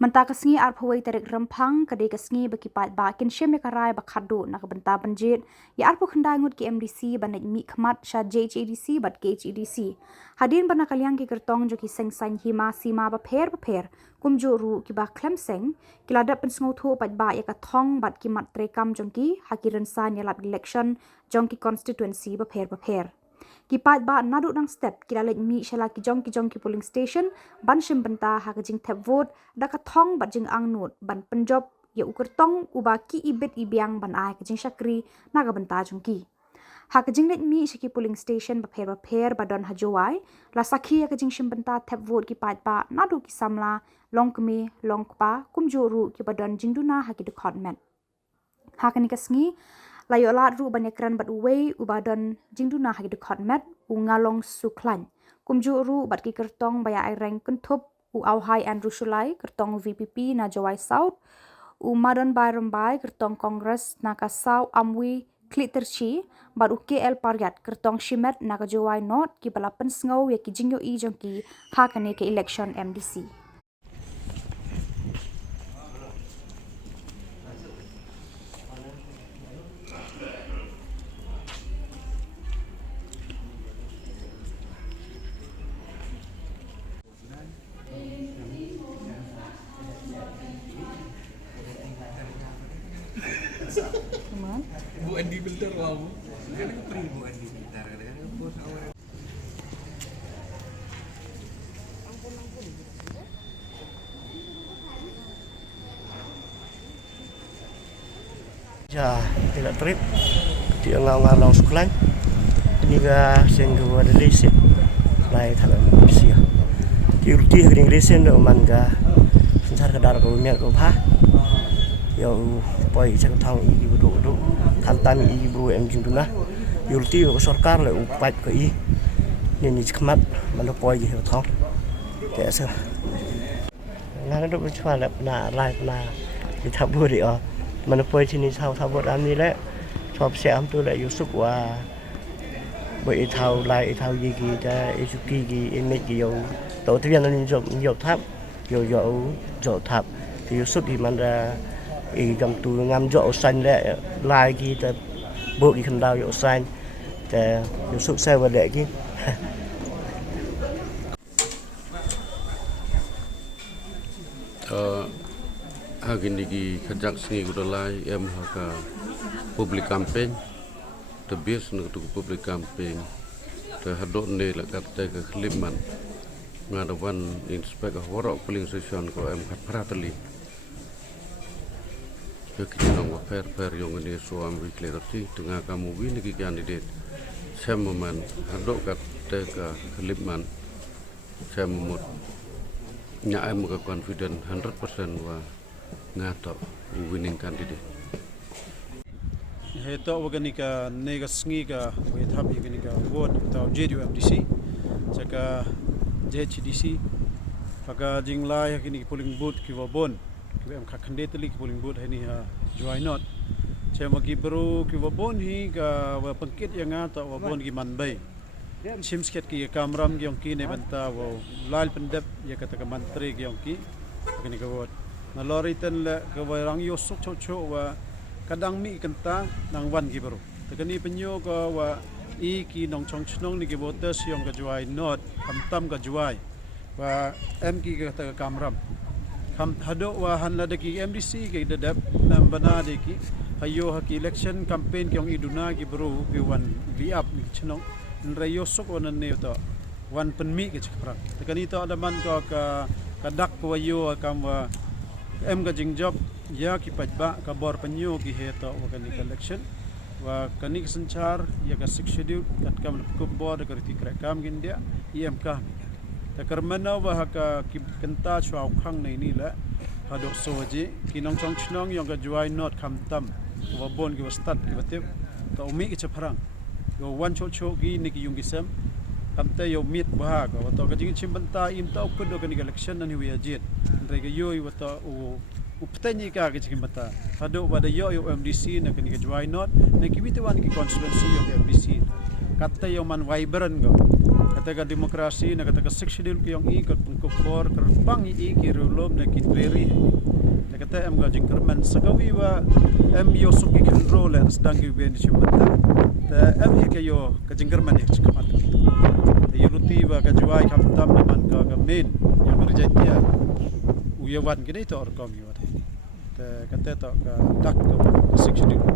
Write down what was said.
Mentah kesengi arpawai tarik rempang kedai kesengi berkipat bakin syem karai bakado nak bentah banjit ya arpo kendai ngut ke MDC banai mi khmat sha JHADC bat KHADC hadin bana kaliang ki kertong jo ki sengsang hima sima ba pher kumjo ru ki ba Khlem seng kilada pensngau tho pat ba ya ka thong bat ki mat trekam jongki hakiran san ya lap election jongki constituency ba pher Kipat ba nadu nang step kila lek mi shala ki jong ki polling station ban shim benta ha ka jing Thep vote da ka thong bat jing angnut ban penjob ya ukur tong uba ki ibet ibiang ban ai ka jing shakri na ka benta jong ki ha ka jing lek mi shiki polling station ba pher ba don ha jowai la sakhi ya ka jing shim benta Thep vote kipat ba nadu ki Samla longkme longkpa kumjoru ki ba don Jingduna ha ki de khotmen ha ka ni ka sngi layo lat ru banyakran bat uwei ubadon Jingduna hagi dekot met u ngalong suklan kumju ru bat ki kertong baya aireng kentup u auhai Andrew Shulai kertong VPP na Jawai South u madon bai rembai kertong Kongres na ka Sau Amwi Kliterchi bat u KL Paryat kertong Shimet na ka Jawai North ki balapan sngau ya ki jingyo i jongki hakane ke election MDC Bu Andi Bilder lah bu. Kan pergi Bu Andi Bilder kan bos awal. Ja, tidak trip. Dia ngalong sekolah. Ini ga senggu ada lesen. Lai thalam sia. Di urti hari lesen do manga. Sensar kadar ko miak ko pha. Yo poi chak thang i bu do tantan i bu em Jingduna. Urti ko sarkar le upat ko i. Ni khmat man poi ji thong. Te sa. Ngana do chwa la na lai na di thabu ri a.มันป่วยที่นี่เท่าบทอันนี้แหละชอบเสียมตัวแหละอยู่สุกว่าบ่อีเท่าลายอีเท่ายีกีจะอีสุกีกีอีเมกีอยู่ตัวที่ยังนี่จบทับอยู่จบทับที่อยู่สุกที่มันจะอีจำตัวงามจบสันแหละลายกีจะบวกอีคันดาวอยู่สันแต่อยู่สุกเสียวันแหละกีHari ini kerja seni gudalai haka public campaign terbias untuk public campaign terhadap ni lakat ke Khlem ngadawan inspek warok polling station ko kat pratali kita nong fair yang ini suam clarity tengah kamu wini ki candidate semuman hadok kat ke Khlem semut nyaem ke confident 100% wa ngato winning candidate heto waganika nega sngiga we thabi ganika vote taw JDMDC chaka JHDC paka jinglai hakini polling booth ki wabon ki am khakhande tali polling booth hani ha join not chema ki Baroh ki wabon hi ga wa pangkit yanga ta wabon ki manbai chimsket ki Kamram gyong ki ne banta wa lal pendep ya kata ka mantri gyong ki ganika vote na lori ten le ke warang yosuk chocho wa kadang mi kenta nang wan ki Baroh takani penyo ko wa i ki nong chong chnong ni ki voters yong ka juai not tam ka juai wa m ki ka Kamram kam hado wa han la de ki MDC ki dedap nam bana de ki ayo ha ki election campaign ki yong iduna ki Baroh ki wan li up ni chnong nre yosuk wan ne to wan penmi ki chakra takani to adaman ko ka kadak ko yo kam wa em ka jingjob ya ki pajba ka bor panyo ki heto wa kani election wa kani sanchar ya ka schedule kat kam Khubor ka ti kram gindia em ka ta karmana wa ka ki kenta chwa khang nei ni la hado soje ki nong chong chnong yong ka juai not kham tam wa bon ki wastat ki batep ka umi ki chaphrang go wan cho ki ni ki yung ki sam kamte yo mit bah ka wato ka jing chim banta im ta ukod ka ni election ani wi ajit re ka yo wato u ptani ka jing banta hado wada yo MDC na ka ni join not na ki bitawan ki constituency yo MDC katte yo man vibrant go kata demokrasi na kata six schedule ki yang i kat Khubor kerbang i ki rulom na ki preri kata em ga jingkerman sagawi wa em yo suki kin role as dangi ben chumata ta em hi ke yo ka jingkerman ni chkamat ta yuruti wa ka juai kam tam na man ka men yang berjaya uyawan kini to or kom yo ta kata to ka dak ka six schedule